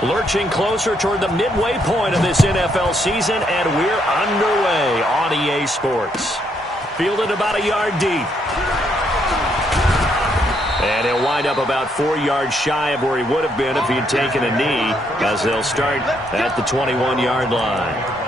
Lurching closer toward the midway point of this NFL season, and we're underway on EA Sports. Fielded about a yard deep. And he'll wind up about 4 yards shy of where he would have been if he had taken a knee, as they'll start at the 21-yard line.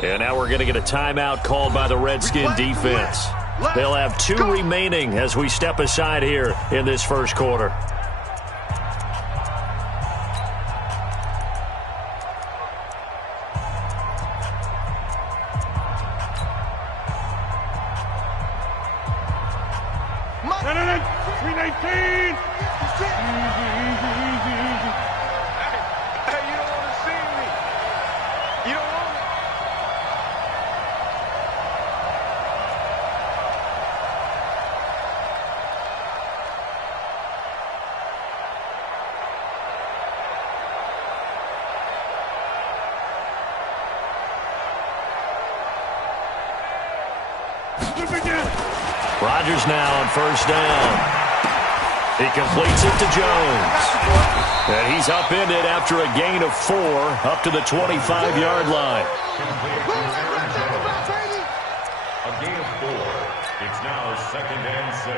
And now we're going to get a timeout called by the Redskin defense. They'll have 2 remaining as we step aside here in this first quarter. Rodgers now on first down. He completes it to Jones. And he's upended after a gain of 4 up to the 25-yard line. A gain of 4. It's now 2nd and 6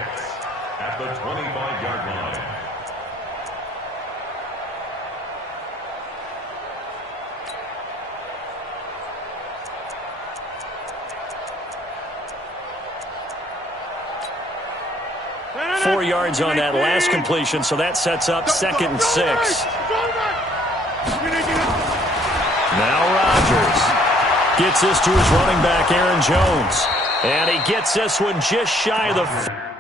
at the 25-yard line. Four yards on that last completion, so that sets up 2nd and 6. Now Rodgers gets this to his running back, Aaron Jones. And he gets this one just shy of the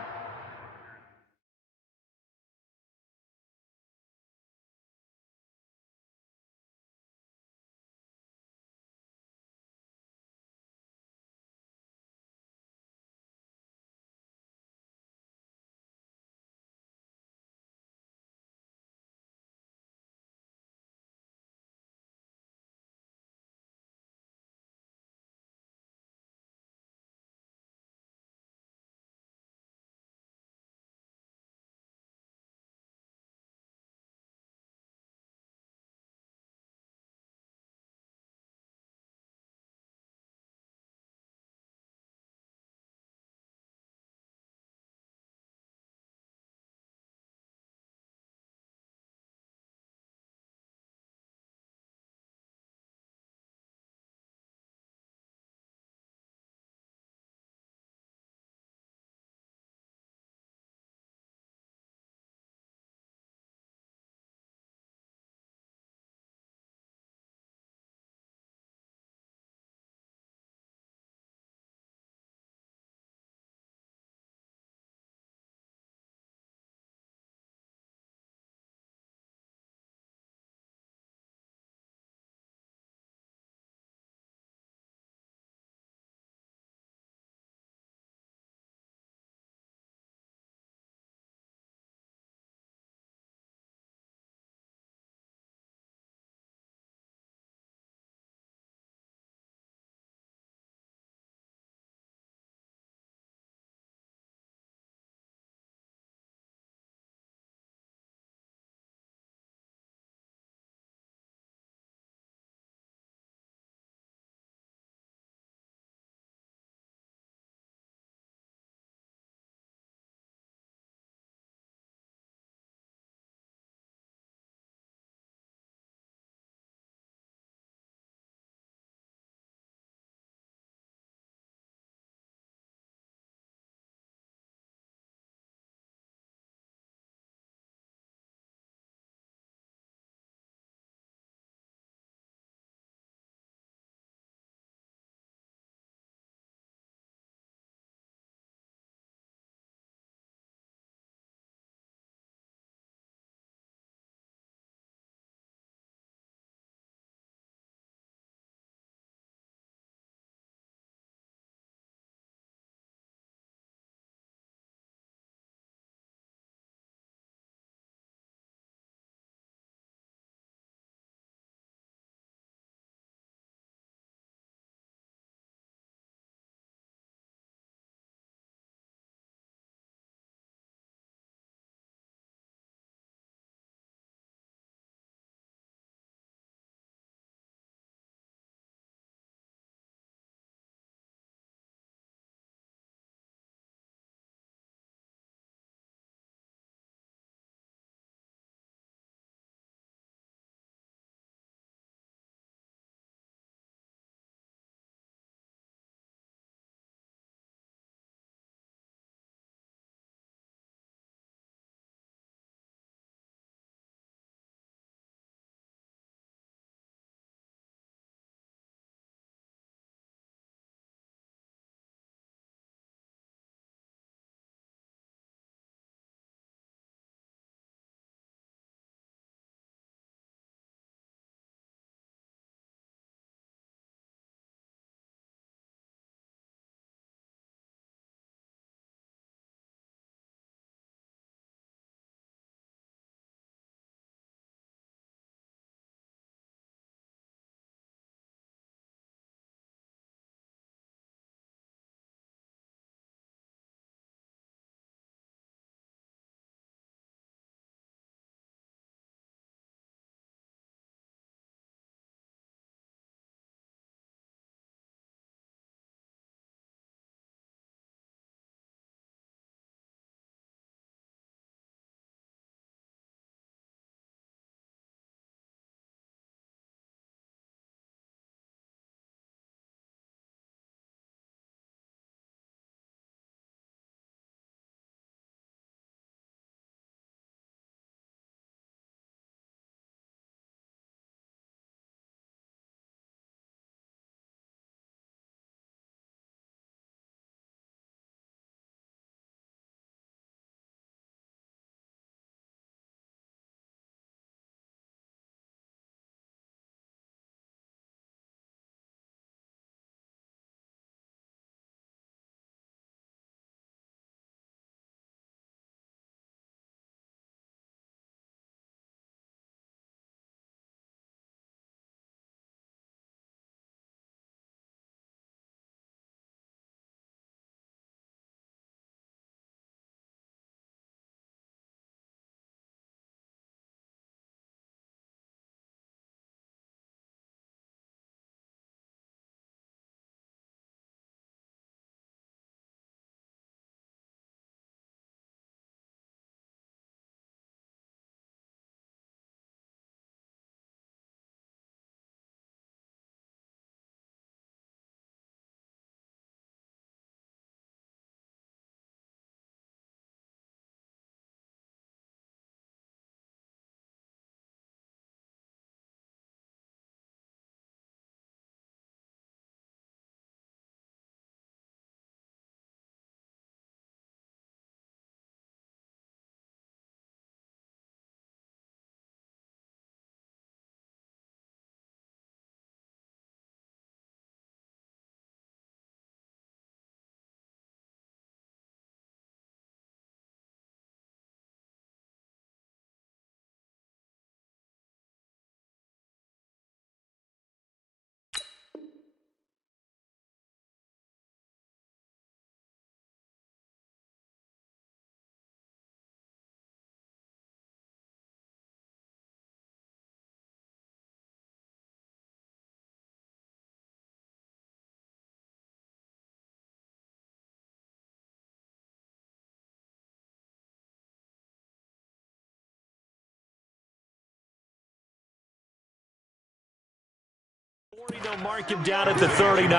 They'll mark him down at the 39.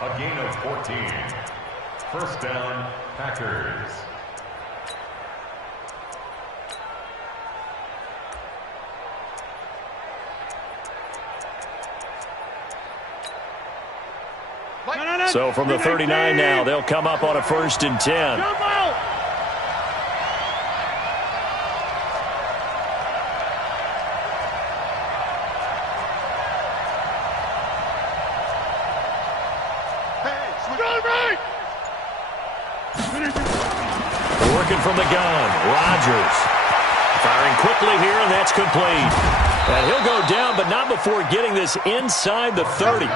A gain of 14. First down, Packers. So from the 39 now, they'll come up on a 1st and 10. Working from the gun, Rodgers. Firing quickly here, and that's complete. And he'll go down, but not before getting this inside the 30.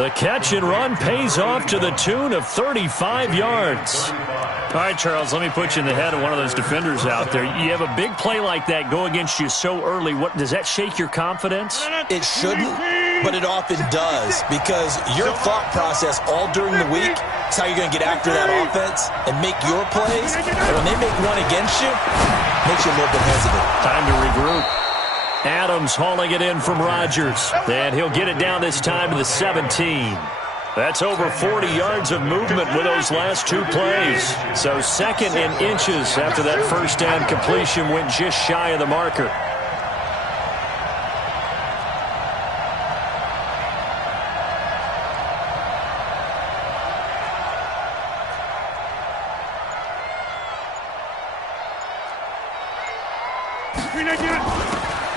The catch and run pays off to the tune of 35 yards. All right, Charles, let me put you in the head of one of those defenders out there. You have a big play like that go against you so early. What does that shake your confidence? It shouldn't, but it often does, because your thought process all during the week is how you're going to get after that offense and make your plays. And when they make one against you, it makes you a little bit hesitant. Time to regroup. Adams hauling it in from Rodgers. And he'll get it down this time to the 17. That's over 40 yards of movement with those last two plays. So 2nd and inches after that first down completion went just shy of the marker.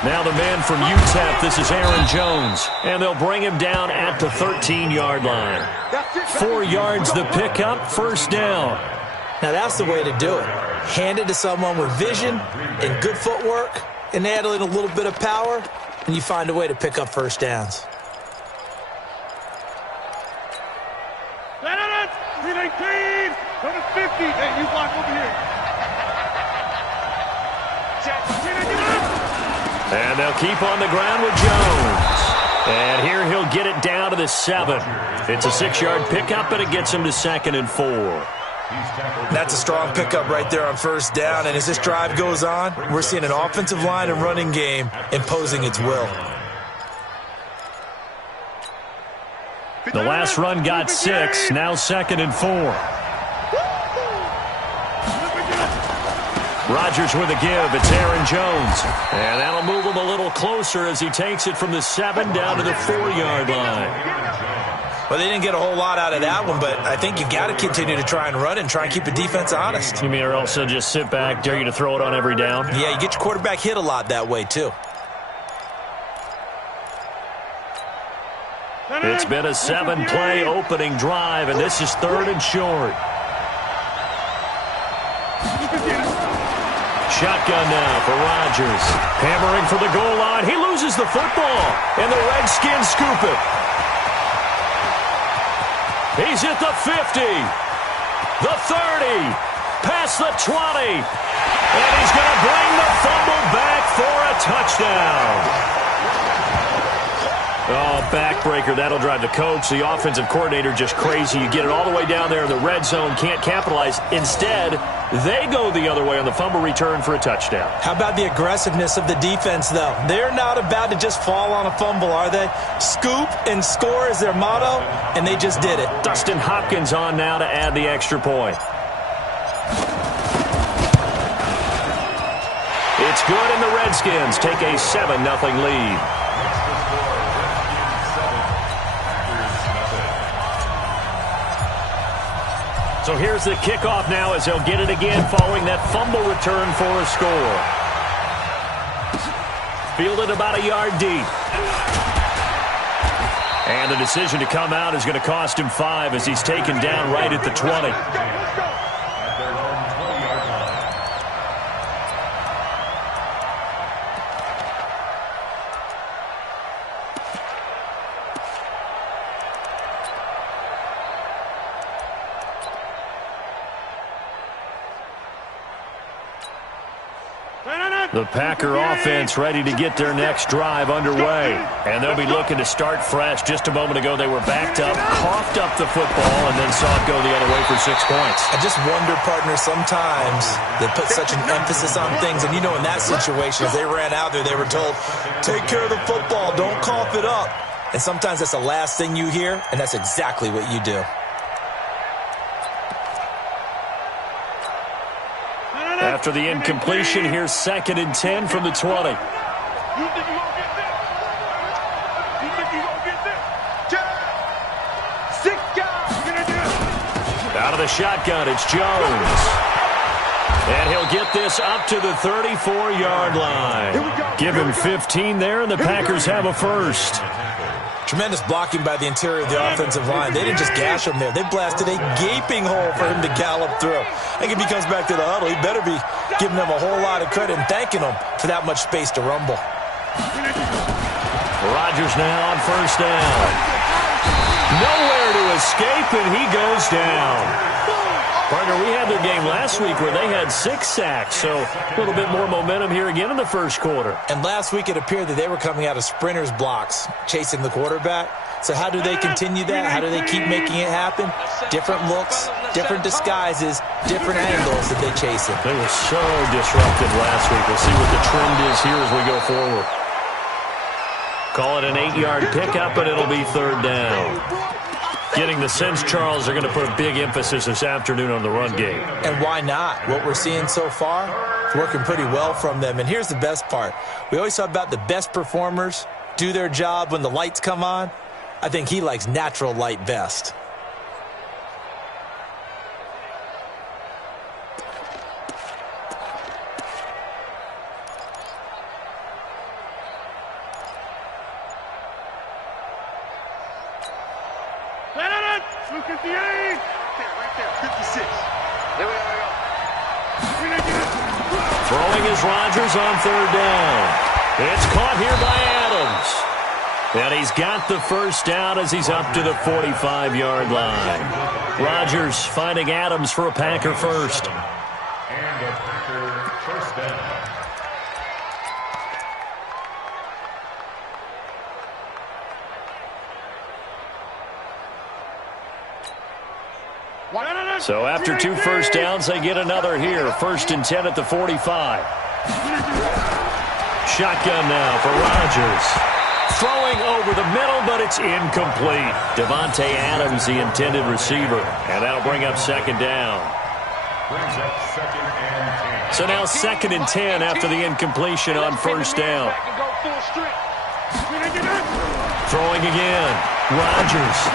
Now the man from UTEP, this is Aaron Jones, and they'll bring him down at the 13-yard line. 4 yards the pickup, first down. Now that's the way to do it. Hand it to someone with vision and good footwork, and add in a little bit of power, and you find a way to pick up first downs. Number 50. Hey, you block over here. And they'll keep on the ground with Jones. And here he'll get it down to the 7. It's a 6-yard pickup, and it gets him to 2nd and 4. That's a strong pickup right there on first down, and as this drive goes on, we're seeing an offensive line and running game imposing its will. The last run got 6, now 2nd and 4. Rodgers with a give. It's Aaron Jones. And that'll move him a little closer as he takes it from the 7 down to the 4-yard line. Well, they didn't get a whole lot out of that one, but I think you've got to continue to try and run and try and keep the defense honest. You mean or else they'll just sit back, dare you to throw it on every down? Yeah, you get your quarterback hit a lot that way, too. It's been a 7-play opening drive, and this is 3rd and short. Shotgun now for Rodgers. Hammering for the goal line. He loses the football, and the Redskins scoop it. He's at the 50, the 30, past the 20, and he's going to bring the fumble back for a touchdown. Oh, backbreaker. That'll drive the coach, the offensive coordinator, just crazy. You get it all the way down there in the red zone, can't capitalize. Instead, they go the other way on the fumble return for a touchdown. How about the aggressiveness of the defense, though? They're not about to just fall on a fumble, are they? Scoop and score is their motto, and they just did it. Dustin Hopkins on now to add the extra point. It's good, and the Redskins take a 7-0 lead. So here's the kickoff now as they'll get it again following that fumble return for a score. Fielded about a yard deep. And the decision to come out is going to cost him 5 as he's taken down right at the 20. The Packer offense ready to get their next drive underway. And they'll be looking to start fresh. Just a moment ago, they were backed up, coughed up the football, and then saw it go the other way for 6 points. I just wonder, partner, sometimes they put such an emphasis on things. And, you know, in that situation, as they ran out there, they were told, take care of the football, don't cough it up. And sometimes that's the last thing you hear, and that's exactly what you do. After the incompletion, here's 2nd and 10 from the 20. You think you gonna get this? You think you gonna get this? 6 guys. Out of the shotgun, it's Jones. And he'll get this up to the 34-yard line. Give him 15 there, and the Packers have a first. Tremendous blocking by the interior of the offensive line. They didn't just gash him there. They blasted a gaping hole for him to gallop through. I think if he comes back to the huddle, he better be giving them a whole lot of credit and thanking them for that much space to rumble. Rodgers now on first down. Nowhere to escape, and he goes down. Partner, we had their game last week where they had 6 sacks, so a little bit more momentum here again in the first quarter. And last week it appeared that they were coming out of sprinters blocks, chasing the quarterback. So how do they continue that? How do they keep making it happen? Different looks, different disguises, different angles that they chase it. They were so disruptive last week. We'll see what the trend is here as we go forward. Call it an 8-yard pickup, and it'll be 3rd down. Getting the sense, Charles, they're going to put a big emphasis this afternoon on the run game. And why not? What we're seeing so far, it's working pretty well from them. And here's the best part. We always talk about the best performers do their job when the lights come on. I think he likes natural light best. Look at the aim. Right there, 56. There we go. Throwing is Rodgers on 3rd down. It's caught here by Adams. And he's got the first down as he's up to the 45-yard line. Rodgers finding Adams for a Packer first. And a Packer first down. So after 2 first downs, they get another here. 1st and 10 at the 45. Shotgun now for Rodgers. Throwing over the middle, but it's incomplete. Devontae Adams, the intended receiver. And that'll bring up 2nd down. Brings up 2nd and 10. So now 2nd and 10 after the incompletion on 1st down. Throwing again. Rodgers.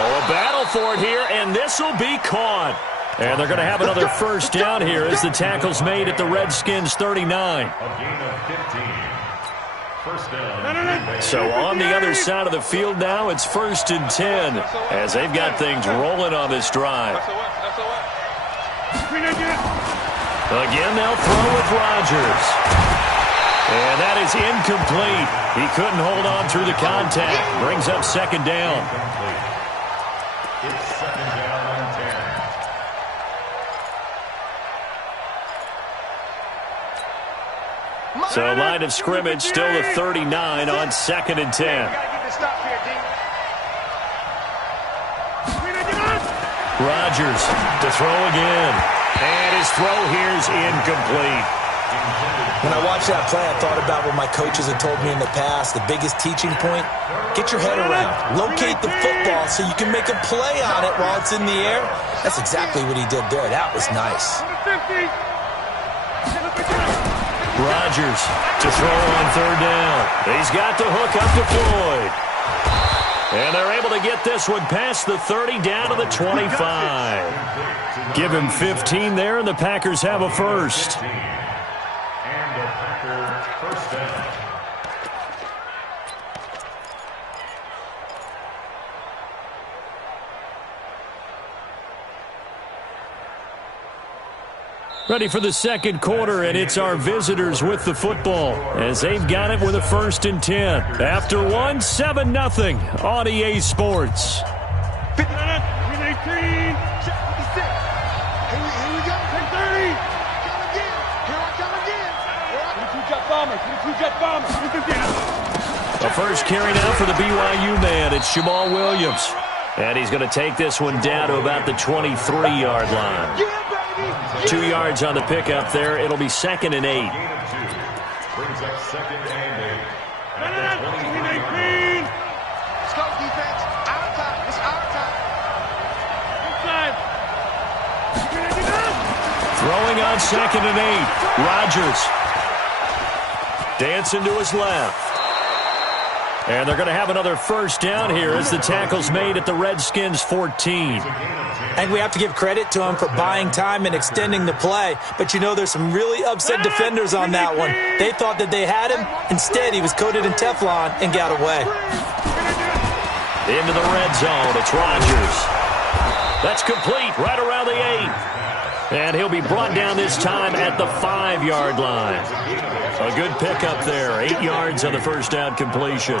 Oh, a battle for it here, and this will be caught. And they're going to have another first down here as the tackle's made at the Redskins' 39. A gain of 15. First down. So on the other side of the field now, it's 1st and 10 as they've got things rolling on this drive. Again, they'll throw with Rodgers. And that is incomplete. He couldn't hold on through the contact. Brings up 2nd down. It's 2nd down and 10. So line of scrimmage still the 39 on 2nd and 10. Rodgers to throw again. And his throw here is incomplete. When I watched that play, I thought about what my coaches had told me in the past. The biggest teaching point, get your head around. Locate the football so you can make a play on it while it's in the air. That's exactly what he did there. That was nice. Rodgers to throw on 3rd down. He's got the hook up to Floyd. And they're able to get this one past the 30 down to the 25. Give him 15 there, and the Packers have a first. And a Packer first down. Ready for the 2nd quarter, and it's our visitors with the football as they've got it with a 1st and 10. After 1, 7-0 on EA Sports. 18. Here we go. 30. Come again. Here I come again. The first carry now for the BYU man. It's Jamal Williams. And he's going to take this one down to about the 23-yard line. 2 yards on the pickup there. It'll be 2nd and 8. Brings up 2nd and 8. Let's go, defense. Our time. It's our time. Throwing on 2nd and 8. Rodgers. Dancing to his left. And they're going to have another first down here as the tackle's made at the Redskins' 14. And we have to give credit to him for buying time and extending the play. But, you know, there's some really upset defenders on that one. They thought that they had him. Instead, he was coated in Teflon and got away. Into the red zone. It's Rodgers. That's complete right around the 8. And he'll be brought down this time at the 5-yard line. A good pickup there. 8 yards on the first down completion.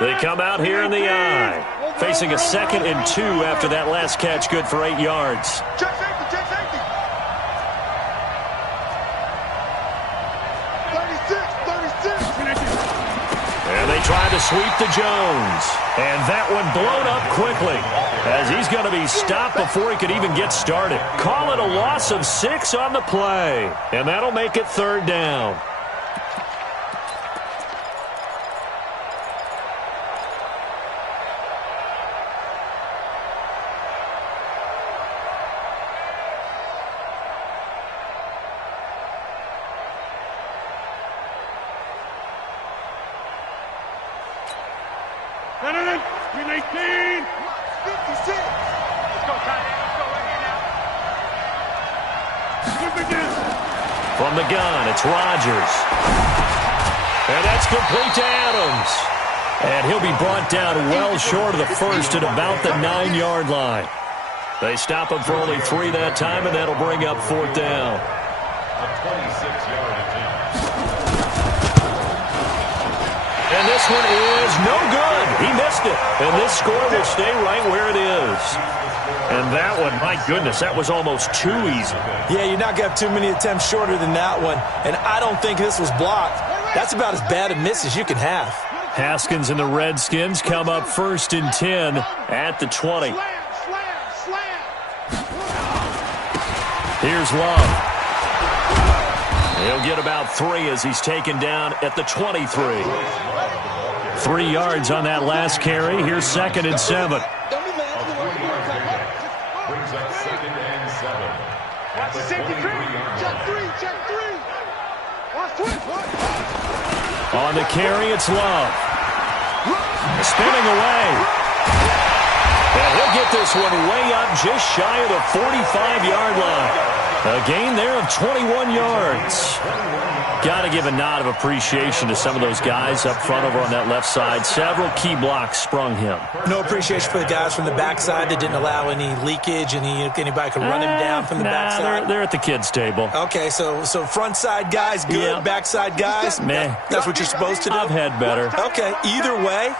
They come out here in the eye. Facing a 2nd and 2 after that last catch. Good for 8 yards. Check safety, check safety. 36. And they try to sweep to Jones. And that one blown up quickly as he's going to be stopped before he could even get started. Call it a loss of 6 on the play. And that'll make it 3rd down. Green 18. 56. Let's go, Kanye. Let's go right here now. From the gun, it's Rodgers. And that's complete to Adams. And he'll be brought down well short of the first at about the 9-yard line. They stop him for only 3 that time, and that'll bring up 4th down. A 26-yard attempt. And this one is no good. He missed it. And this score will stay right where it is. And that one, my goodness, that was almost too easy. Yeah, you're not going to have too many attempts shorter than that one. And I don't think this was blocked. That's about as bad a miss as you can have. Haskins and the Redskins come up 1st and 10 at the 20. Here's Love. He'll get about 3 as he's taken down at the 23. 3 yards on that last carry. Here's 2nd and 7. Brings up 2nd and 7. Watch the safety crew. Check 3, check 3. Watch 20. On the carry, it's Love. Spinning away. And he'll get this one way up just shy of the 45-yard line. A gain there of 21 yards. Got to give a nod of appreciation to some of those guys up front over on that left side. Several key blocks sprung him. No appreciation for the guys from the backside that didn't allow any leakage, and anybody could run him down from the backside. They're at the kids' table. Okay, so front side guys good, Yep. backside guys, Meh. that's what you're supposed to do? I've had better. Okay, either way,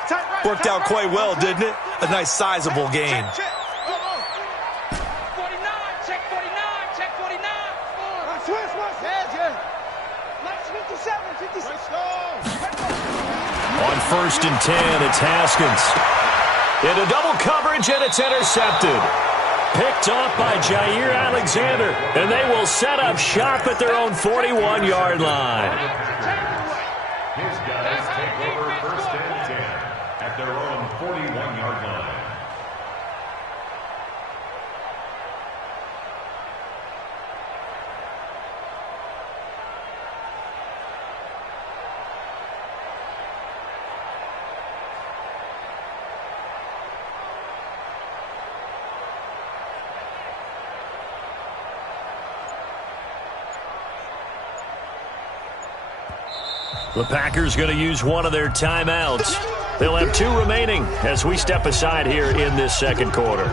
worked out quite well, didn't it? A nice sizable gain. Check. 49, check 49, check 49. Switch, yeah. 57, 56. On 1st and 10, it's Haskins. Into double coverage, and it's intercepted. Picked off by Jair Alexander, and they will set up shop at their own 41-yard line. His guys take over 1st and 10 at their own 41-yard line. The Packers going to use one of their timeouts. They'll have 2 remaining as we step aside here in this 2nd quarter.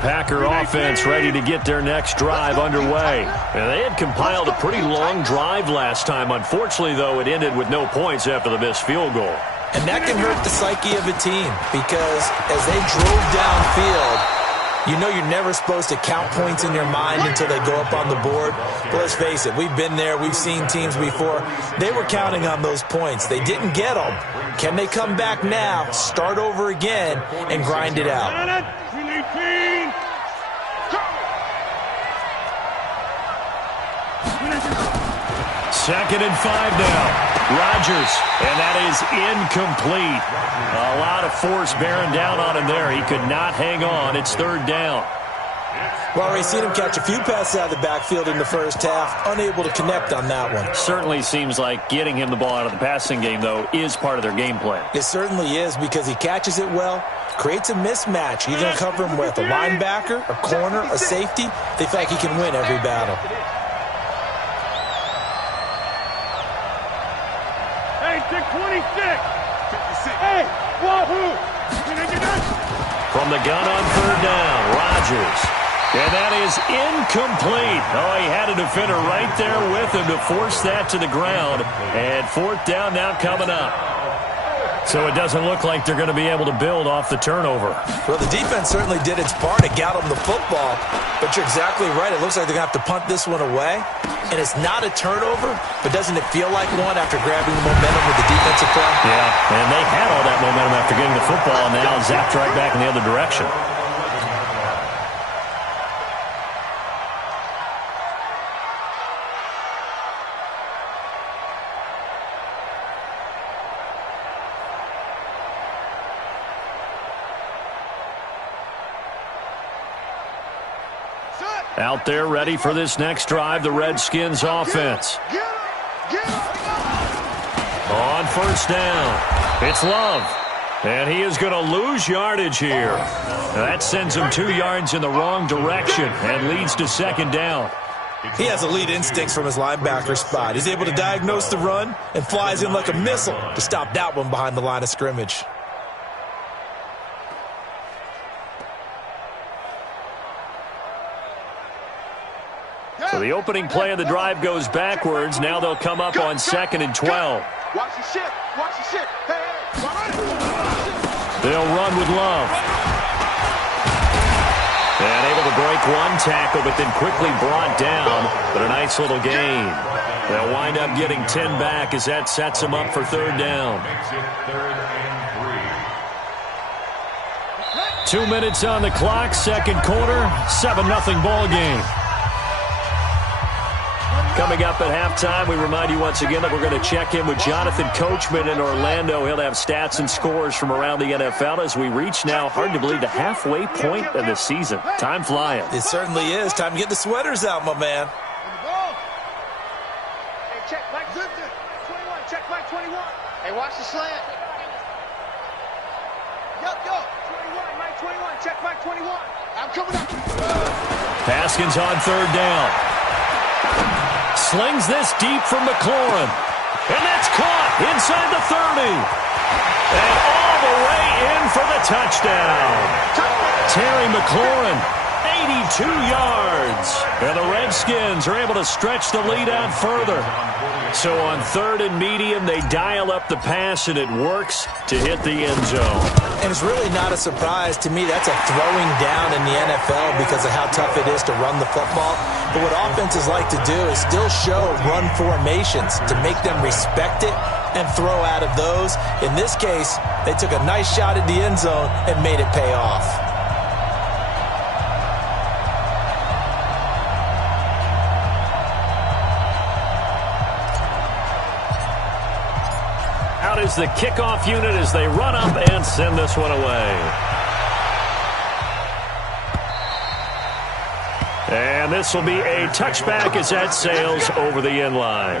Packer offense ready to get their next drive underway. And they had compiled a pretty long drive last time. Unfortunately, though, it ended with no points after the missed field goal. And that can hurt the psyche of a team because as they drove downfield, you know you're never supposed to count points in your mind until they go up on the board. But let's face it, we've been there. We've seen teams before. They were counting on those points. They didn't get them. Can they come back now, start over again, and grind it out? Second and 5 now. Rodgers, and that is incomplete. A lot of force bearing down on him there. He could not hang on. It's third down. Well, we've seen him catch a few passes out of the backfield in the first half, unable to connect on that one. Certainly seems like getting him the ball out of the passing game, though, is part of their game plan. It certainly is because he catches it well, creates a mismatch. You're going to cover him with a linebacker, a corner, a safety. They feel like he can win every battle. Hey, 26. Hey, wahoo! From the gun on third down, Rodgers. And that is incomplete. Oh, he had a defender right there with him to force that to the ground. And fourth down now coming up. So it doesn't look like they're going to be able to build off the turnover. Well, the defense certainly did its part to get them the football. But you're exactly right. It looks like they're going to have to punt this one away. And it's not a turnover, but doesn't it feel like one after grabbing the momentum with the defensive play? Yeah, and they had all that momentum after getting the football, and now zapped right back in the other direction. Out there ready for this next drive, the Redskins offense. On first down, it's Love. And he is going to lose yardage here. That sends him 2 yards in the wrong direction and leads to second down. He has elite instincts from his linebacker spot. He's able to diagnose the run and flies in like a missile to stop that one behind the line of scrimmage. So the opening play of the drive goes backwards. Now they'll come up on 2nd and 12. Watch the shit. Watch the shit. Hey, They'll run with Love. And able to break one tackle, but then quickly brought down. But a nice little gain. They'll wind up getting 10 back as that sets them up for third down. 2 minutes on the clock, second quarter, 7-0 ball game. Coming up at halftime, we remind you once again that we're going to check in with Jonathan Coachman in Orlando. He'll have stats and scores from around the NFL as we reach now, hard to believe, the halfway point of the season. Time flying. It certainly is. Time to get the sweaters out, my man. Hey, check Mike 21. Check Mike 21. Hey, watch the slant. Yo, 21. Mike 21. Check Mike 21. I'm coming up. Haskins on third down. Slings this deep from McLaurin. And that's caught inside the 30. And all the way in for the touchdown. Terry McLaurin, 82 yards. And the Redskins are able to stretch the lead out further. So on third and medium, they dial up the pass, and it works to hit the end zone. And it's really not a surprise to me. That's a throwing down in the NFL because of how tough it is to run the football. But what offenses like to do is still show run formations to make them respect it and throw out of those. In this case, they took a nice shot at the end zone and made it pay off. Out is the kickoff unit as they run up and send this one away. And this will be a touchback as that sails over the end line.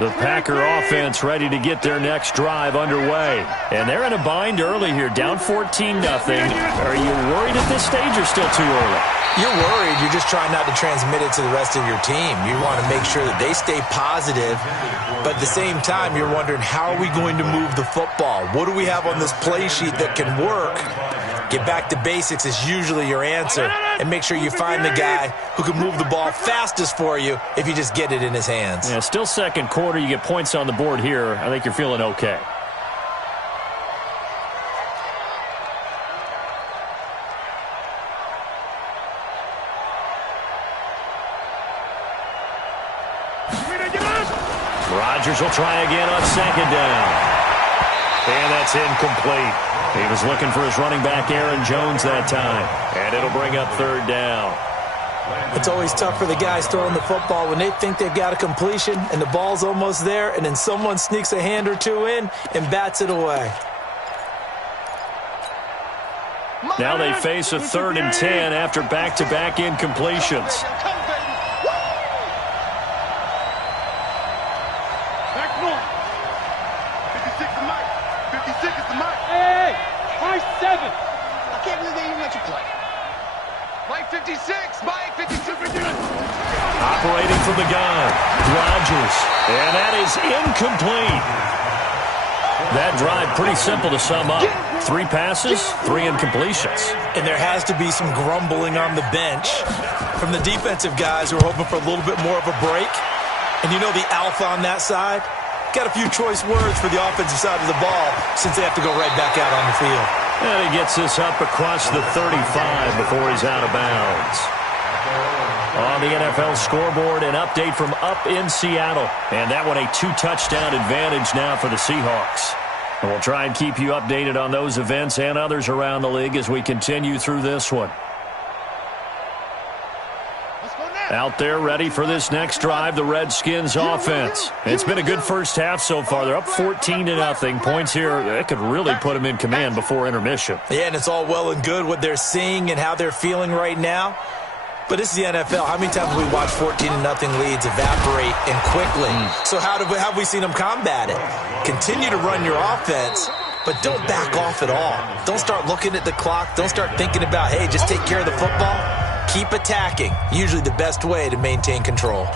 The Packer offense ready to get their next drive underway. And they're in a bind early here, down 14-0. Are you worried at this stage or still too early? You're worried. You're just trying not to transmit it to the rest of your team. You want to make sure that they stay positive. But at the same time, you're wondering, how are we going to move the football? What do we have on this play sheet that can work? Get back to basics is usually your answer. And make sure you find the guy who can move the ball fastest for you if you just get it in his hands. Yeah, still second quarter. You get points on the board here. I think you're feeling okay. Rodgers will try again on second down. And that's incomplete. He was looking for his running back, Aaron Jones, that time. And it'll bring up third down. It's always tough for the guys throwing the football when they think they've got a completion and the ball's almost there, and then someone sneaks a hand or two in and bats it away. Now they face a 3rd and 10 after back-to-back incompletions. Operating from the gun, Rodgers, and that is incomplete. That drive pretty simple to sum up. 3 passes, 3 incompletions. And there has to be some grumbling on the bench from the defensive guys who are hoping for a little bit more of a break. And you know the alpha on that side got a few choice words for the offensive side of the ball since they have to go right back out on the field. And he gets this up across the 35 before he's out of bounds. On the NFL scoreboard, an update from up in Seattle. And that one a 2-touchdown advantage now for the Seahawks. And we'll try and keep you updated on those events and others around the league as we continue through this one. Out there ready for this next drive, the Redskins offense. It's been a good first half so far. They're up 14-0. Points here, that could really put them in command before intermission. Yeah, and it's all well and good what they're seeing and how they're feeling right now. But this is the NFL. How many times have we watched 14-0 leads evaporate and quickly? So how have we seen them combat it? Continue to run your offense, but don't back off at all. Don't start looking at the clock. Don't start thinking about, hey, just take care of the football. Keep attacking. Usually the best way to maintain control.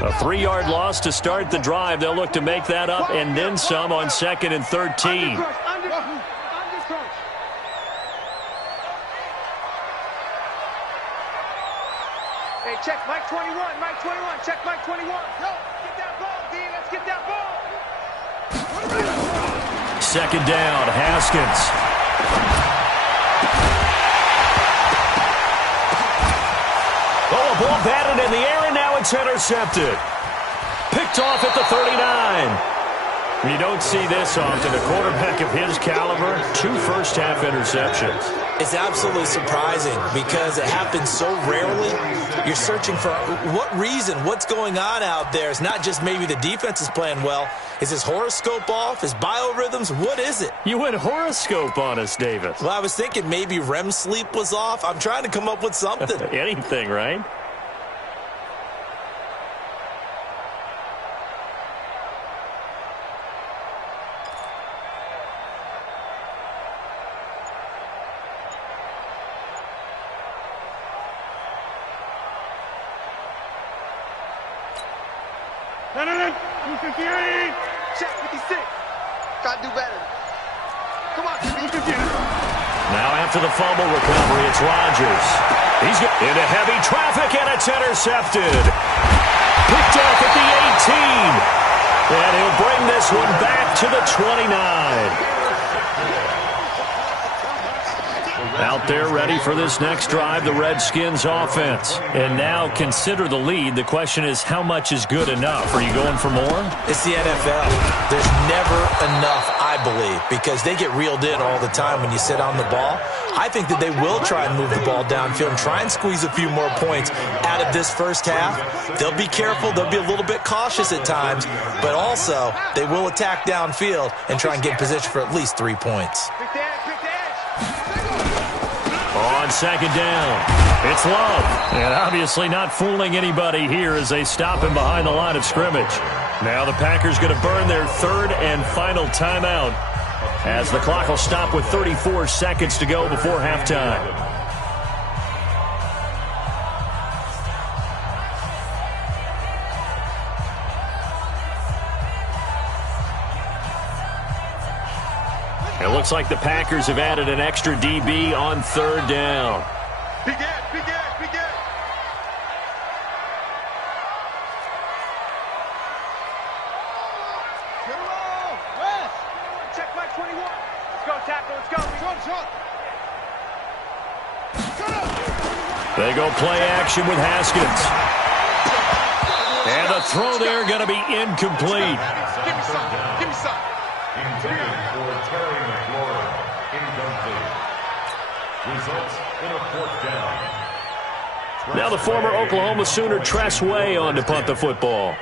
A 3-yard loss to start the drive. They'll look to make that up and then some on 2nd and 13. Hey, check Mike 21, Mike 21, check Mike 21. Yo, get that ball, D, let's get that ball. 2nd down, Haskins. Oh, a ball batted in the air, and now it's intercepted. Picked off at the 39. You don't see this often. A quarterback of his caliber, 2 first-half interceptions. It's absolutely surprising because it happens so rarely. You're searching for what reason, what's going on out there. It's not just maybe the defense is playing well. Is his horoscope off? His biorhythms? What is it? You went horoscope on us, Davis. Well, I was thinking maybe REM sleep was off. I'm trying to come up with something. Anything, right? Check 56. Gotta do better. Come on, Now after the fumble recovery, it's Rodgers. He's into heavy traffic, and it's intercepted. Picked off at the 18. And he'll bring this one back to the 29. Out there ready for this next drive, the Redskins offense. And now consider the lead. The question is, how much is good enough? Are you going for more? It's the NFL. There's never enough, I believe, because they get reeled in all the time when you sit on the ball. I think that they will try and move the ball downfield and try and squeeze a few more points out of this first half. They'll be careful. They'll be a little bit cautious at times, but also they will attack downfield and try and get in position for at least 3 points. On second down, it's Love. And obviously not fooling anybody here as they stop him behind the line of scrimmage. Now the Packers going to burn their third and final timeout as the clock will stop with 34 seconds to go before halftime. It looks like the Packers have added an extra DB on third down. Big Ed, Big Ed, Big Ed. Get along, rest. Check back 21. Let's go, tackle, let's go. They go play action with Haskins. And the throw there going to be incomplete. Give me some, give me some. Intended for Terry McLaurin. Incomplete. Results in a fourth down. Now the former Oklahoma Sooner Tress Way on to punt the football.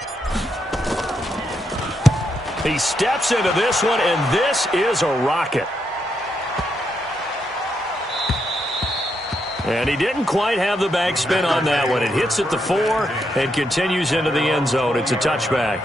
He steps into this one, and this is a rocket. And he didn't quite have the backspin on that one. It hits at the 4 and continues into the end zone. It's a touchback.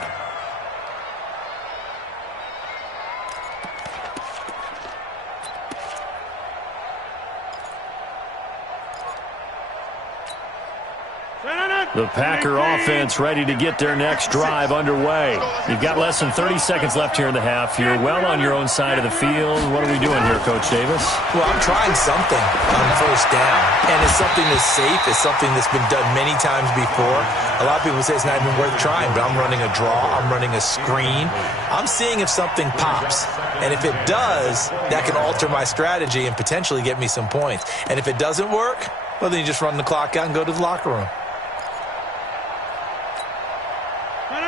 The Packer offense ready to get their next drive underway. You've got less than 30 seconds left here in the half. You're well on your own side of the field. What are we doing here, Coach Davis? Well, I'm trying something on first down, and it's something that's safe. It's something that's been done many times before. A lot of people say it's not even worth trying, but I'm running a draw. I'm running a screen. I'm seeing if something pops, and if it does, that can alter my strategy and potentially get me some points. And if it doesn't work, well, then you just run the clock out and go to the locker room.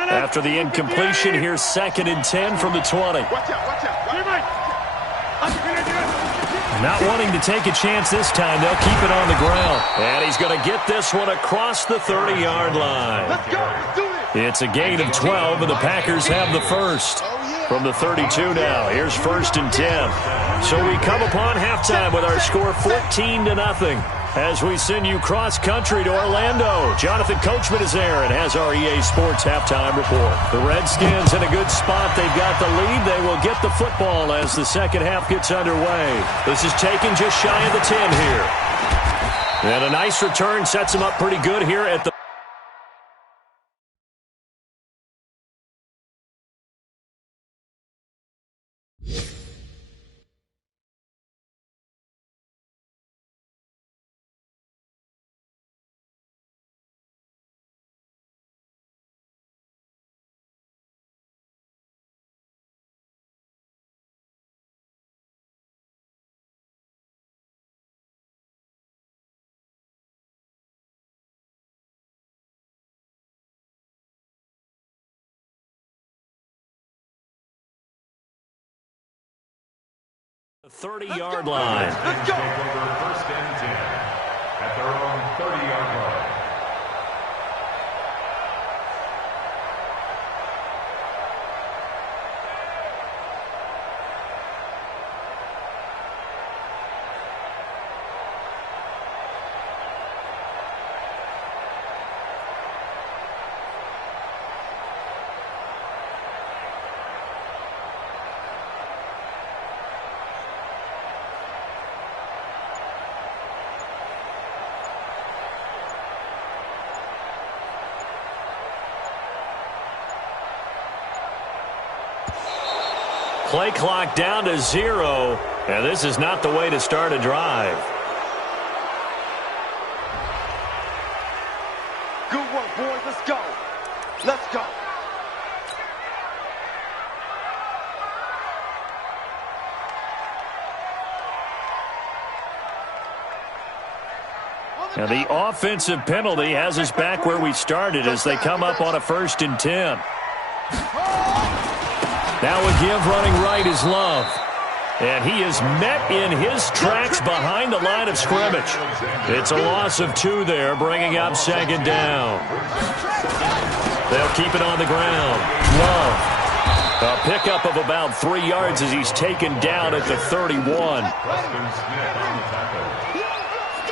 After the incompletion, here's 2nd and 10 from the 20. Watch out, watch out. Not wanting to take a chance this time, they'll keep it on the ground. And he's going to get this one across the 30-yard line. Let's go, let's do this. It's a gain of 12, and the Packers have the first. From the 32 now, here's 1st and 10. So we come upon halftime with our score 14-0. As we send you cross-country to Orlando, Jonathan Coachman is there and has our EA Sports halftime report. The Redskins in a good spot. They've got the lead. They will get the football as the second half gets underway. This is taken just shy of the 10 here. And a nice return sets them up pretty good here at the The 30-yard line. Let's go. Take over 1st and 10 at their own 30-yard line. Play clock down to 0, and this is not the way to start a drive. Good work, boys. Let's go. Let's go. Now the offensive penalty has us back where we started as they come up on a 1st and 10. Now a give running right is Love. And he is met in his tracks behind the line of scrimmage. It's a loss of 2 there, bringing up 2nd down. They'll keep it on the ground. Love. A pickup of about 3 yards as he's taken down at the 31.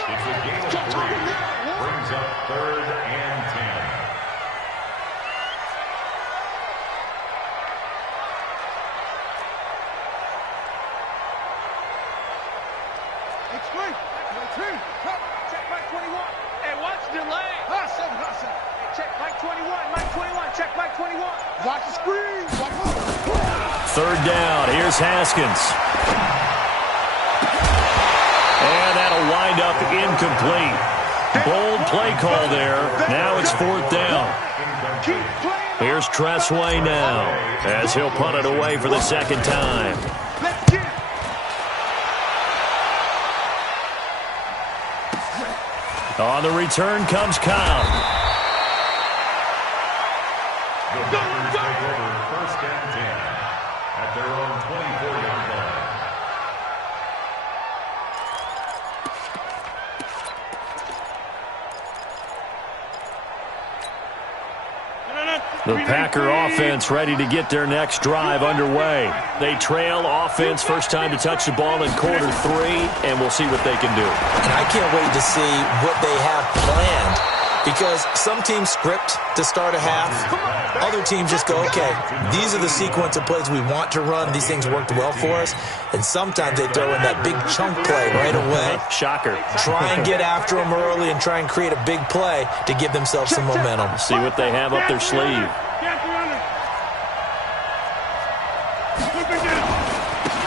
It's a gain of 3. Brings up 3rd and 10. Explain. Check Mike 21. Hey, watch delay. Hustle. Check Mike 21. Mike 21. Check Mike 21. Watch the screen. 3rd down. Here's Haskins. And that'll wind up incomplete. Bold play call there. Now it's 4th down. Here's Tressway now as he'll punt it away for the 2nd time. Let's get it. On the return comes Cobb. The Packers take over 1st and 10 at their own 24-yard line. The Packer offense ready to get their next drive underway. They trail offense, first time to touch the ball in quarter 3, and we'll see what they can do. And I can't wait to see what they have planned, because some teams script to start a half. Other teams just go, okay, these are the sequence of plays we want to run. These things worked well for us. And sometimes they throw in that big chunk play right away. Shocker. Try and get after them early and try and create a big play to give themselves some momentum. See what they have up their sleeve.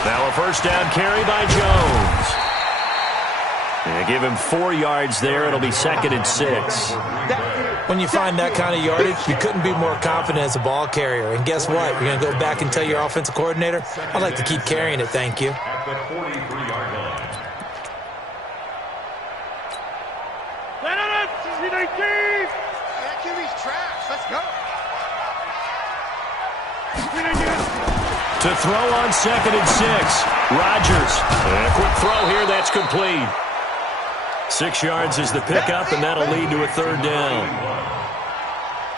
Now a 1st down carry by Jones. And give him 4 yards there. It'll be 2nd and 6. When you find that kind of yardage, you couldn't be more confident as a ball carrier. And guess what? You're going to go back and tell your offensive coordinator, I'd like to keep carrying it, thank you. At the 43-yard line. QB's trash. Let's go. To throw on 2nd and 6. Rodgers. And a quick throw here. That's complete. 6 yards is the pickup, and that'll lead to a 3rd down.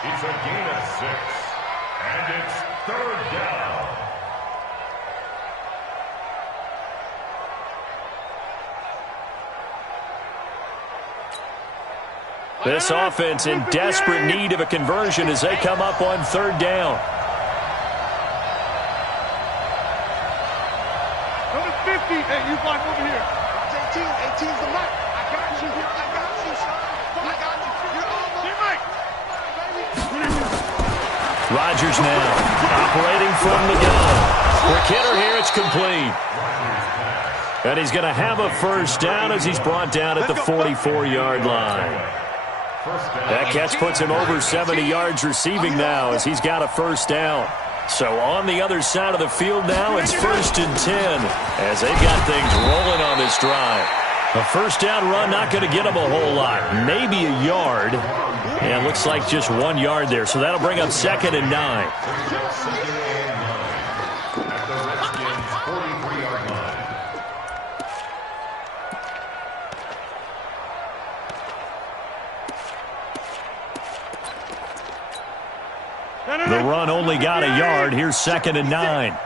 It's a gain of 6, and it's 3rd down. This offense in desperate need of a conversion as they come up on 3rd down. Number 50. Hey, you block over here. 18's the mic. I got you. You're almost. Rodgers now operating from the gun. Quick hitter here. It's complete. And he's going to have a 1st down as he's brought down at the 44-yard line. That catch puts him over 70 yards receiving now as he's got a 1st down. So on the other side of the field now, it's 1st and 10 as they've got things rolling on this drive. A 1st down run, not going to get them a whole lot. Maybe a yard. And looks like just 1 yard there. So that'll bring up 2nd and 9. The run only got a yard. Here's 2nd and 9.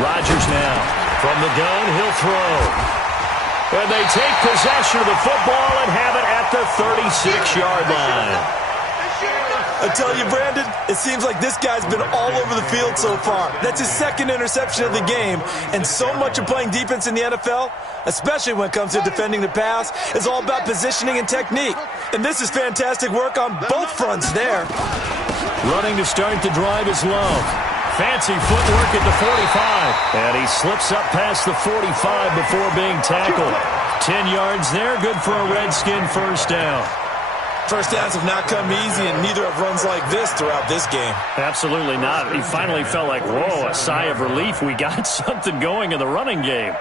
Rodgers now from the gun. He'll throw. And they take possession of the football and have it at the 36-yard line. I tell you, Brandon, it seems like this guy's been all over the field so far. That's his 2nd interception of the game. And so much of playing defense in the NFL, especially when it comes to defending the pass, is all about positioning and technique. And this is fantastic work on both fronts there. Running to start the drive is Love. fancy footwork at the 45. And he slips up past the 45 before being tackled. 10 yards there, good for a Redskin first down. First downs have not come easy, and neither have runs like this throughout this game. Absolutely not. He finally felt like, whoa, a sigh of relief. We got something going in the running game.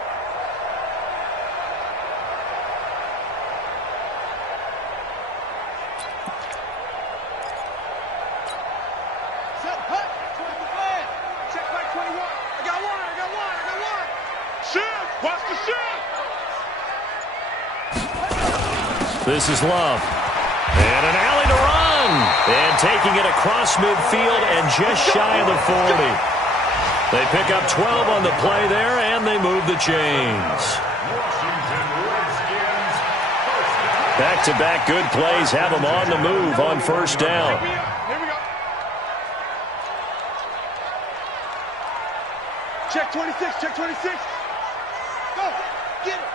This is Love. And an alley to run. And taking it across midfield and just shy of the 40. They pick up 12 on the play there, and they move the chains. Back-to-back good plays have them on the move on first down. Here we go. Check 26, check 26. Go, get it.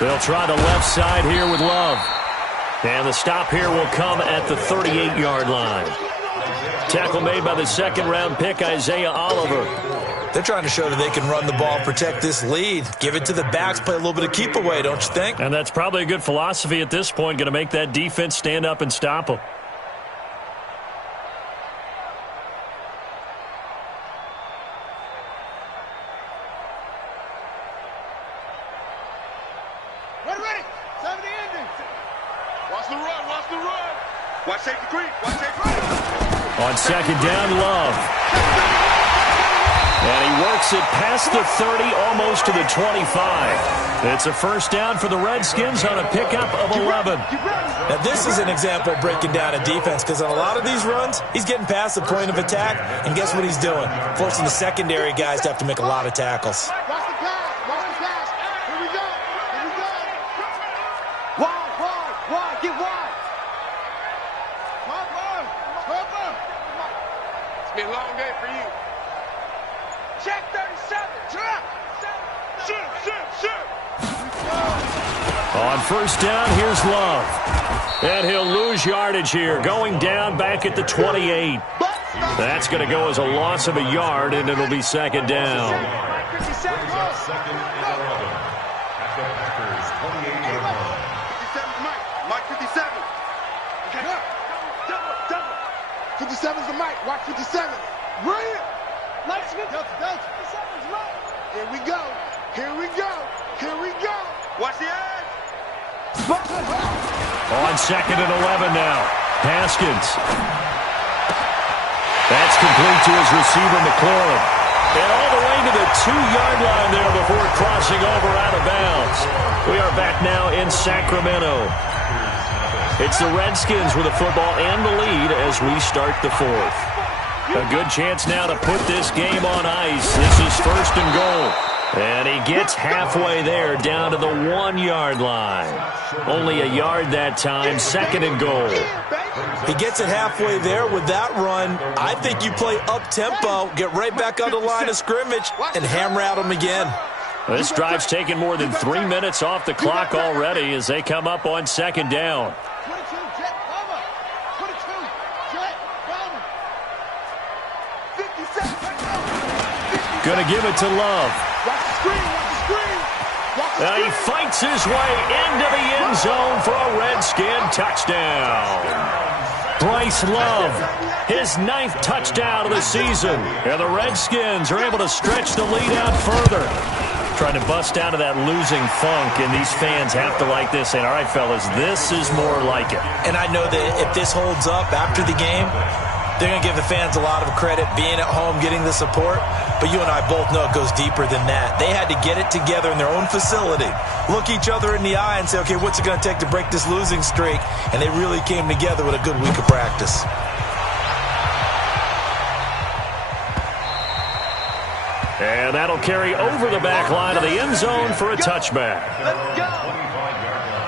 They'll try the left side here with Love. And the stop here will come at the 38-yard line. Tackle made by the second-round pick, Isaiah Oliver. They're trying to show that they can run the ball, protect this lead. Give it to the backs, play a little bit of keep away, don't you think? And that's probably a good philosophy at this point, going to make that defense stand up and stop them. Ready. 70 ending. Watch the run, watch the run. Watch safety creep, watch safety creep. On second down, Love. And he works it past the 30, almost to the 25. It's a first down for the Redskins on a pickup of 11. Now, this is an example of breaking down a defense, because on a lot of these runs, he's getting past the point of attack, and guess what he's doing? Forcing the secondary guys to have to make a lot of tackles. Watch the pass, watch the pass. Here we go, here we go. Wide, get wide. Come on. It's been a long day for you. Check 37, drop. Shoot. On first down, here's Love. And he'll lose yardage here, going down back at the 28. That's going to go as a loss of a yard, and it'll be second down. 57 and 11 at the Packers' 28-yard line. 57's Mike 57. Double. 57's the Mike, watch 57. Brilliant. Let's go. Delta. 57's Mike. Here we go. Watch the edge. On second and 11 now. Haskins. That's complete to his receiver, McLaurin. And all the way to the 2-yard line there before crossing over out of bounds. We are back now in Sacramento. It's the Redskins with the football and the lead as we start the fourth. A good chance now to put this game on ice. This is first and goal. And he gets halfway there down to the 1-yard line. Only a yard that time, second and goal. He gets it halfway there with that run. I think you play up-tempo, get right back on the line of scrimmage, and hammer at him again. This drive's taken more than 3 minutes off the clock already as they come up on second down. 22, jet, cover. 22, jet, cover. 57, Gonna give it to Love. watch the screen. Now he fights his way into the end zone for a Redskin touchdown. Bryce Love, his 9th touchdown of the season. And the Redskins are able to stretch the lead out further. Trying to bust out of that losing funk, and these fans have to like this. And all right, fellas, this is more like it. And I know that if this holds up after the game, they're going to give the fans a lot of credit being at home, getting the support. But you and I both know it goes deeper than that. They had to get it together in their own facility, look each other in the eye and say, okay, what's it going to take to break this losing streak? And they really came together with a good week of practice. And that'll carry over the back line of the end zone for a touchback. Let's go. 25-yard line.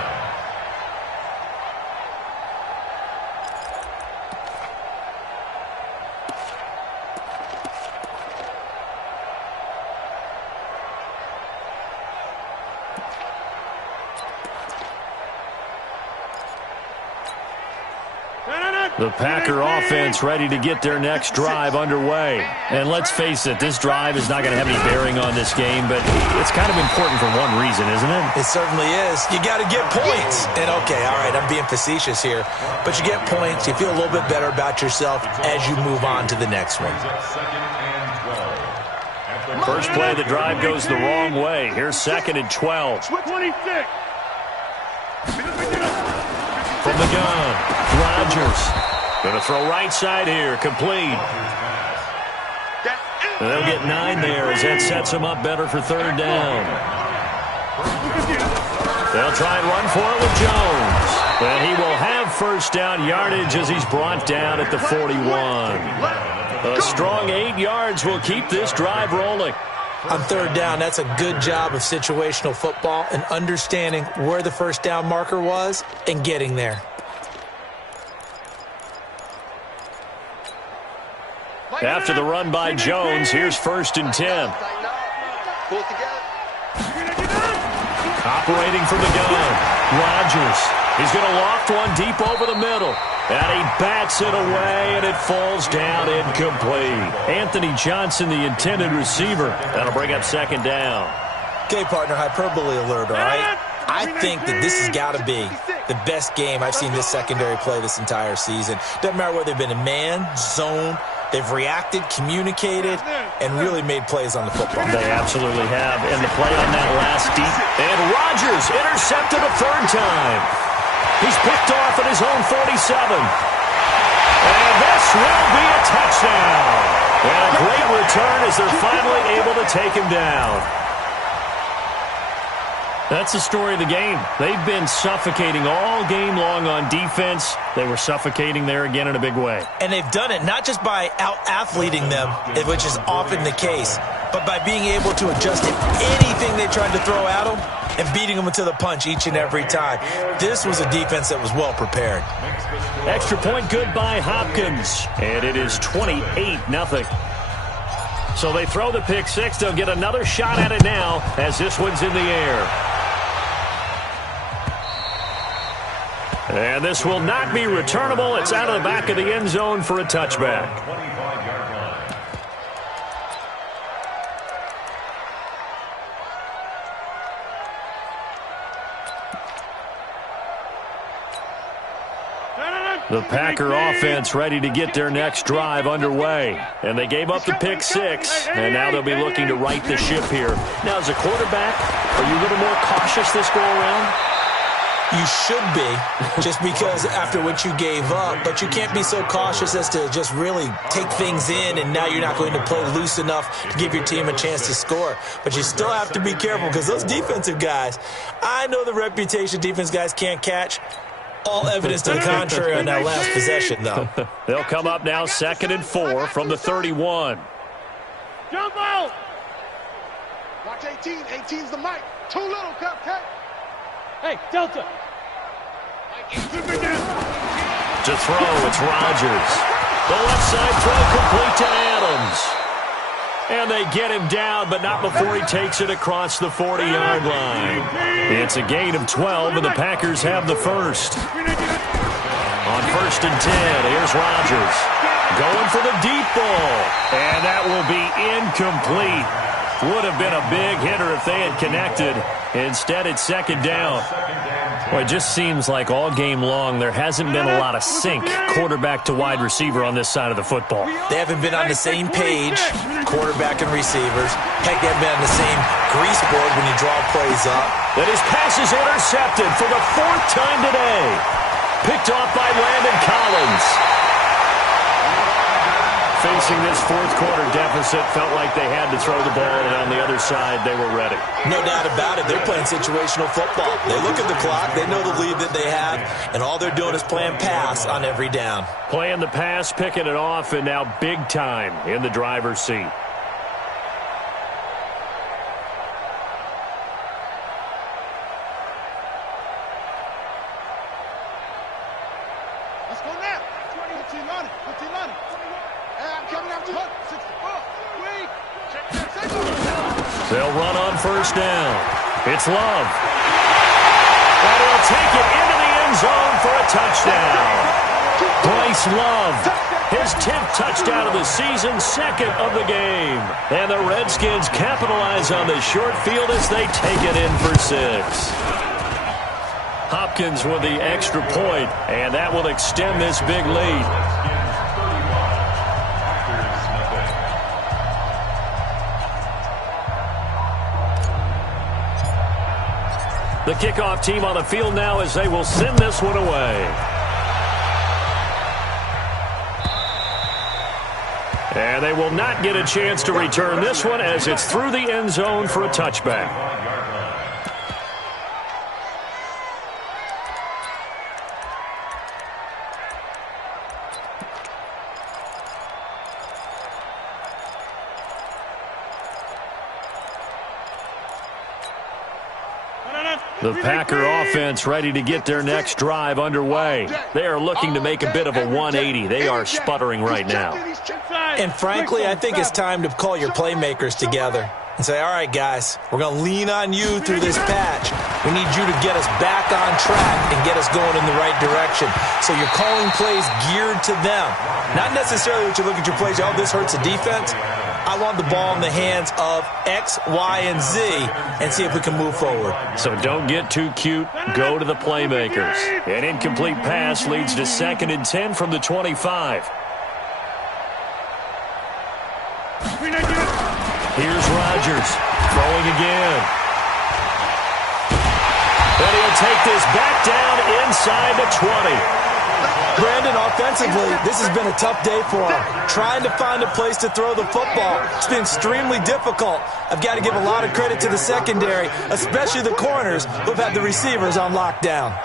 The Packer offense ready to get their next drive underway. And let's face it, this drive is not going to have any bearing on this game, but it's kind of important for one reason, isn't it? It certainly is. You got to get points. And, okay, all right, I'm being facetious here, but you get points, you feel a little bit better about yourself as you move on to the next one. First play of the drive goes the wrong way. Here's 2nd and 12. 26. From the gun, Rodgers. Going to throw right side here, complete. They'll get 9 there as that sets him up better for 3rd down. They'll try and run for it with Jones. And he will have 1st down yardage as he's brought down at the 41. A strong 8 yards will keep this drive rolling. On 3rd down, that's a good job of situational football and understanding where the 1st down marker was and getting there. After the run by Jones, here's 1st and 10. Operating from the gun, Rodgers. He's going to loft one deep over the middle. And he bats it away, and it falls down incomplete. Anthony Johnson, the intended receiver. That'll bring up 2nd down. Okay, partner, hyperbole alert, all right? I think that this has got to be the best game I've seen this secondary play this entire season. Doesn't matter whether they've been in man, zone, they've reacted, communicated, and really made plays on the football. They absolutely have. And the play on that last deep. And Rodgers intercepted a 3rd time. He's picked off at his own 47. And this will be a touchdown. And a great return as they're finally able to take him down. That's the story of the game. They've been suffocating all game long on defense. They were suffocating there again in a big way. And they've done it not just by out-athleting them, which is often the case, but by being able to adjust to anything they tried to throw at them and beating them to the punch each and every time. This was a defense that was well prepared. Extra point good by Hopkins. And it is 28-0. So they throw the pick 6. They'll get another shot at it now as this one's in the air. And this will not be returnable. It's out of the back of the end zone for a touchback. The Packer offense ready to get their next drive underway. And they gave up the pick 6, and now they'll be looking to right the ship here. Now, as a quarterback, are you a little more cautious this go-around? You should be, just because after what you gave up, but you can't be so cautious as to just really take things in, and now you're not going to play loose enough to give your team a chance to score. But you still have to be careful because those defensive guys, I know the reputation defense guys can't catch. All evidence to the contrary on that last possession, though. They'll come up now 2nd and 4 from the 31. Jump out! Watch 18. 18's the mic. Too little, cupcake. Hey, Delta. To throw, it's Rodgers. The left side throw complete to Adams. And they get him down, but not before he takes it across the 40-yard line. It's a gain of 12, and the Packers have the first. On 1st and 10, here's Rodgers. Going for the deep ball. And that will be incomplete. Would have been a big hitter if they had connected. Instead, it's 2nd down. Well, it just seems like all game long there hasn't been a lot of sync quarterback to wide receiver on this side of the football. They haven't been on the same page, quarterback and receivers. Heck, they haven't been on the same grease board when you draw plays up. And his pass is intercepted for the 4th time today. Picked off by Landon Collins. Facing this 4th quarter deficit, felt like they had to throw the ball, and on the other side, they were ready. No doubt about it. They're playing situational football. They look at the clock. They know the lead that they have, and all they're doing is playing pass on every down. Playing the pass, picking it off, and now big time in the driver's seat. Let's go now. 15 on it. 15 on it. I'm coming out to 64. Wait. They'll run on 1st down. It's Love. And he'll take it into the end zone for a touchdown. Bryce Love, his 10th touchdown of the season, 2nd of the game. And the Redskins capitalize on the short field as they take it in for 6. Hopkins with the extra point, and that will extend this big lead. The kickoff team on the field now as they will send this one away. And they will not get a chance to return this one as it's through the end zone for a touchback. The Packer offense ready to get their next drive underway. They are looking to make a bit of a 180. They are sputtering right now. And frankly, I think it's time to call your playmakers together and say, all right, guys, we're going to lean on you through this patch. We need you to get us back on track and get us going in the right direction. So you're calling plays geared to them. Not necessarily that you look at your plays, oh, this hurts the defense. I want the ball in the hands of X, Y, and Z and see if we can move forward. So don't get too cute. Go to the playmakers. An incomplete pass leads to 2nd and 10 from the 25. Here's Rodgers throwing again. And he'll take this back down inside the 20. Brandon, offensively, this has been a tough day for him. Trying to find a place to throw the football. It's been extremely difficult. I've got to give a lot of credit to the secondary, especially the corners who've had the receivers on lockdown.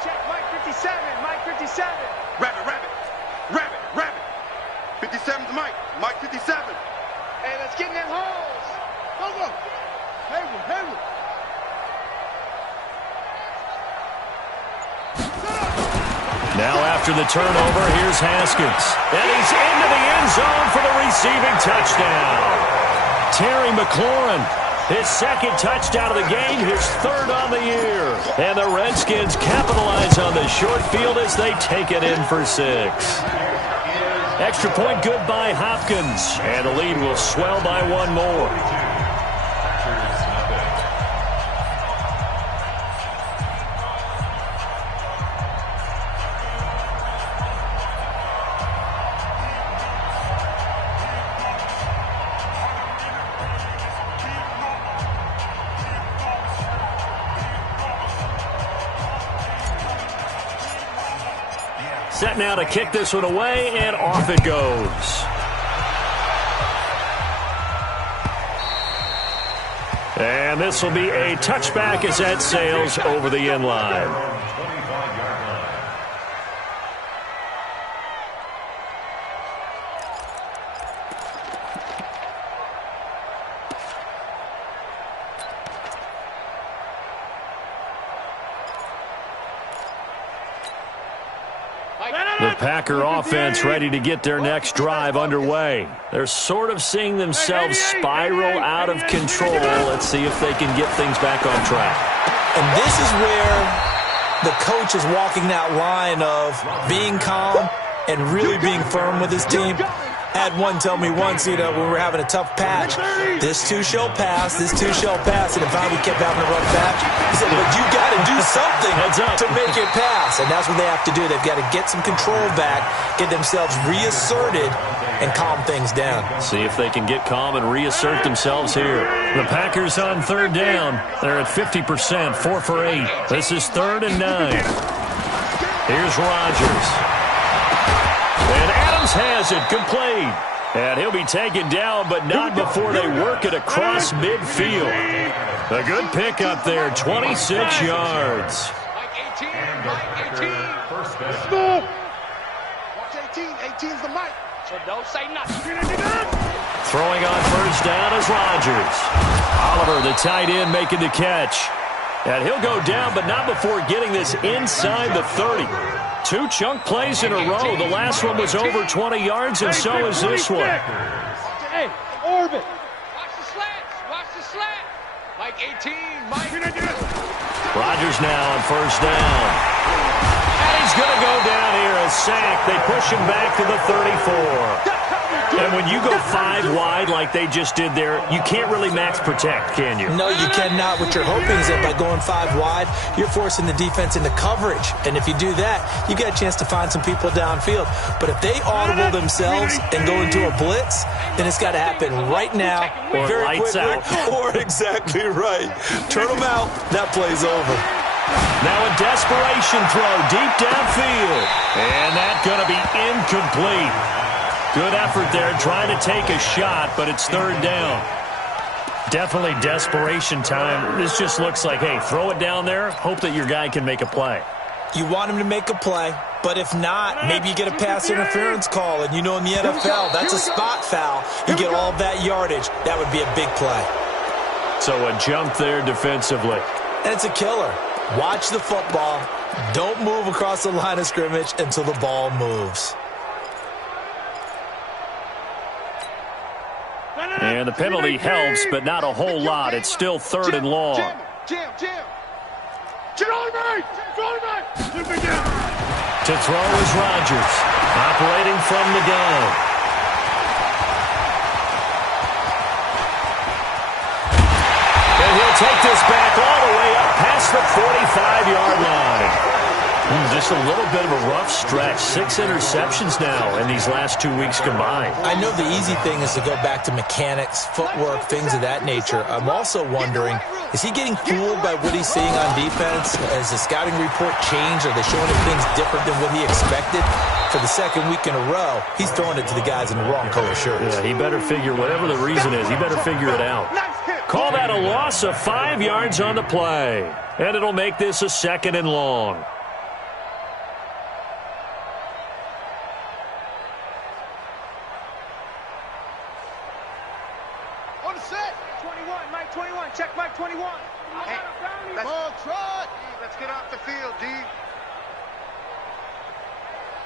Check, Mike 57, Mike 57. Rabbit. 57's Mike 57. Hey, let's get in them holes. Go. Hayward. Now after the turnover, here's Haskins. And he's into the end zone for the receiving touchdown. Terry McLaurin, his 2nd touchdown of the game, his 3rd on the year. And the Redskins capitalize on the short field as they take it in for 6. Extra point good by Hopkins. And the lead will swell by 1 more. Set now to kick this one away, and off it goes. And this will be a touchback as that sails over the end line. The Packer offense ready to get their next drive underway. They're sort of seeing themselves spiral out of control. Let's see if they can get things back on track. And this is where the coach is walking that line of being calm and really being firm with his team. I had one tell me once, when we were having a tough patch, this too shall pass, and then finally we kept having a rough patch. He said, but you got to do something to make it pass, and that's what they have to do. They've got to get some control back, get themselves reasserted, and calm things down. See if they can get calm and reassert themselves here. The Packers on 3rd down. They're at 50%, 4 for 8. This is 3rd and 9. Here's Rodgers. And Adams has it complete. And he'll be taken down, but not before they work it across midfield. A good pickup there, 26 yards. Mike 18. Let's go. Watch 18. 18's the mic. So don't say nothing. Throwing on 1st down is Rodgers. Oliver, the tight end, making the catch. And he'll go down, but not before getting this inside the 30. 2 chunk plays in a row. The last one was over 20 yards, and so is this one. Hey, orbit. Watch the slats. Mike 18. Mike. Rodgers now on first down. And he's going to go down here, a sack. They push him back to the 34. And when you go 5 wide like they just did there, you can't really max protect, can you? No, you cannot. What you're hoping is that by going 5 wide, you're forcing the defense into coverage. And if you do that, you get a chance to find some people downfield. But if they audible themselves and go into a blitz, then it's got to happen right now, or very lights quickly, out. or exactly right. Turn them out, that play's over. Now a desperation throw deep downfield. And that's going to be incomplete. Good effort there, trying to take a shot, but it's third down. Definitely desperation time. This just looks like, hey, throw it down there, hope that your guy can make a play. You want him to make a play, but if not, maybe you get a pass interference call, and you know in the NFL, that's a spot foul. You get all that yardage. That would be a big play. So a jump there defensively. And it's a killer. Watch the football. Don't move across the line of scrimmage until the ball moves. And the penalty helps, but not a whole lot. It's still third and long. Jim. To throw is Rodgers, operating from the gun. And he'll take this back all the way up past the 45-yard line. Just a little bit of a rough stretch. 6 interceptions now in these last 2 weeks combined. I know the easy thing is to go back to mechanics, footwork, things of that nature. I'm also wondering, is he getting fooled by what he's seeing on defense? Has the scouting report changed? Are they showing him things different than what he expected? For the second week in a row, he's throwing it to the guys in the wrong color shirts. Yeah, he better figure, whatever the reason is, he better figure it out. Call that a loss of 5 yards on the play. And it'll make this a second and long. On the set. 21, Mike 21. Check Mike 21. Hey, let's get off the field, D.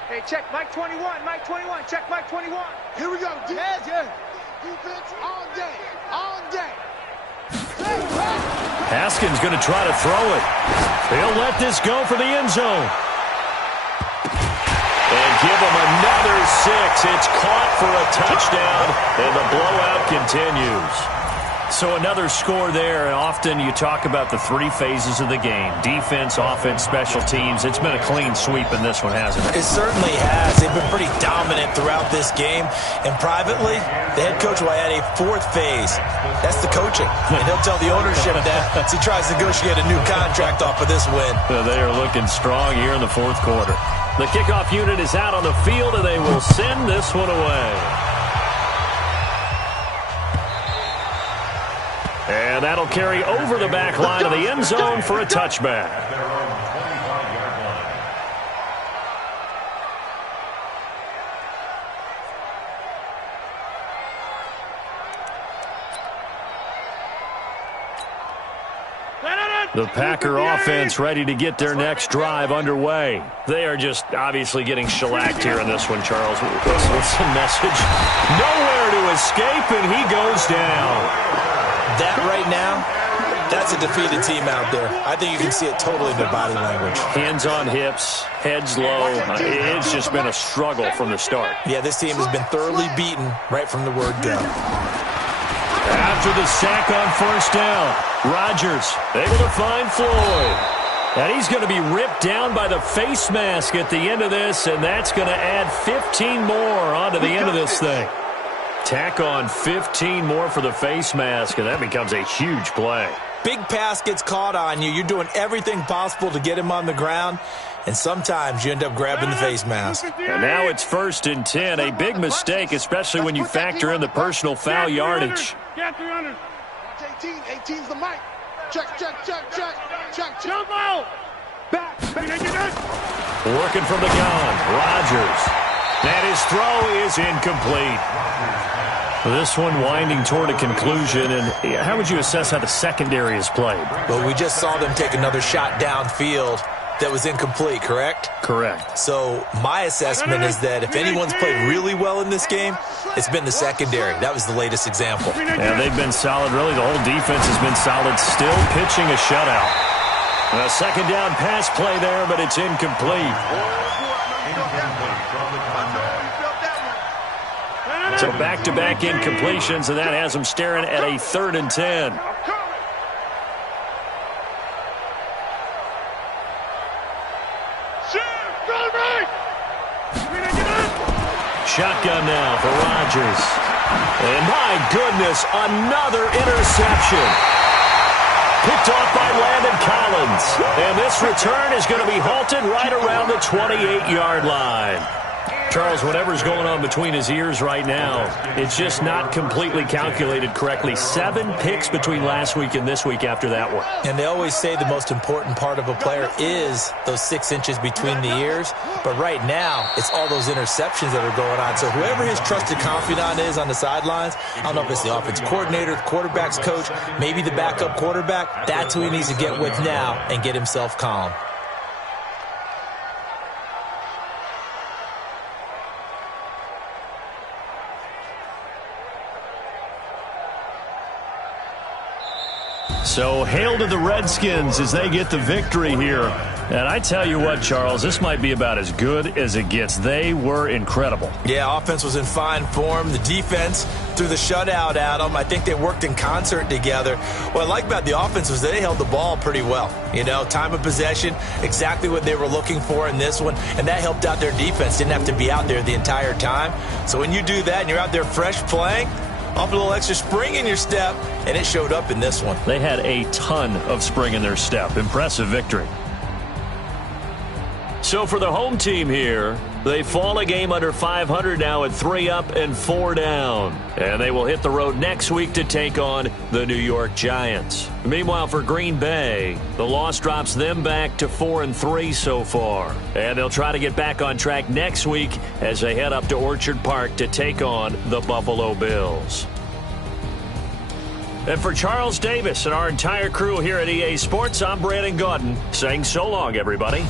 Hey, check Mike 21. Mike 21. Check Mike 21. Here we go, D. Yeah. Defense all day. All day. Haskins going to try to throw it. He'll let this go for the end zone. And give him another 6. It's caught for a touchdown, and the blowout continues. So another score there, and often you talk about the 3 phases of the game. Defense, offense, special teams. It's been a clean sweep in this one, hasn't it? It certainly has. They've been pretty dominant throughout this game. And privately, the head coach will add a 4th phase. That's the coaching. And he'll tell the ownership that as he tries to negotiate a new contract off of this win. They are looking strong here in the 4th quarter. The kickoff unit is out on the field, and they will send this one away. And that'll carry over the back line of the end zone for a touchback. The Packer offense ready to get their next drive underway. They are just obviously getting shellacked here in this one, Charles. What's the message? Nowhere to escape, and he goes down. That right now, that's a defeated team out there. I think you can see it totally in their body language. Hands on hips, heads low. It's just been a struggle from the start. Yeah, this team has been thoroughly beaten right from the word go. After the sack on first down, Rodgers able to find Floyd. And he's going to be ripped down by the face mask at the end of this, and that's going to add 15 more onto the end of this thing. Tack on 15 more for the face mask, and that becomes a huge play. Big pass gets caught on you. You're doing everything possible to get him on the ground, and sometimes you end up grabbing the face mask. And now it's 1st and 10. A big mistake, especially when you factor in the personal foul yardage. Get 300. 18's the mic. Check. Jump out. Back. Working from the gun, Rodgers. And his throw is incomplete. This one winding toward a conclusion, and how would you assess how the secondary has played? Well, we just saw them take another shot downfield that was incomplete, correct? Correct. So my assessment is that if anyone's played really well in this game, it's been the secondary. That was the latest example. And they've been solid. Really, the whole defense has been solid, still pitching a shutout. A second down pass play there, but it's incomplete. So back-to-back incompletions, and that has them staring at a 3rd and 10. Shotgun now for Rodgers. And my goodness, another interception. Picked off by Landon Collins. And this return is going to be halted right around the 28-yard line. Charles, whatever's going on between his ears right now, it's just not completely calculated correctly. 7 picks between last week and this week after that one. And they always say the most important part of a player is those 6 inches between the ears. But right now, it's all those interceptions that are going on. So whoever his trusted confidant is on the sidelines, I don't know if it's the offense coordinator, the quarterback's coach, maybe the backup quarterback, that's who he needs to get with now and get himself calm. So hail to the Redskins as they get the victory here. And I tell you what, Charles, this might be about as good as it gets. They were incredible. Yeah, offense was in fine form. The defense threw the shutout at them. I think they worked in concert together. What I like about the offense was they held the ball pretty well. You know, time of possession, exactly what they were looking for in this one. And that helped out their defense. Didn't have to be out there the entire time. So when you do that and you're out there fresh playing, off a little extra spring in your step, and it showed up in this one. They had a ton of spring in their step. Impressive victory. So for the home team here, they fall a game under 500 now at 3 up and 4 down. And they will hit the road next week to take on the New York Giants. Meanwhile, for Green Bay, the loss drops them back to 4-3 so far. And they'll try to get back on track next week as they head up to Orchard Park to take on the Buffalo Bills. And for Charles Davis and our entire crew here at EA Sports, I'm Brandon Gaudin saying so long, everybody.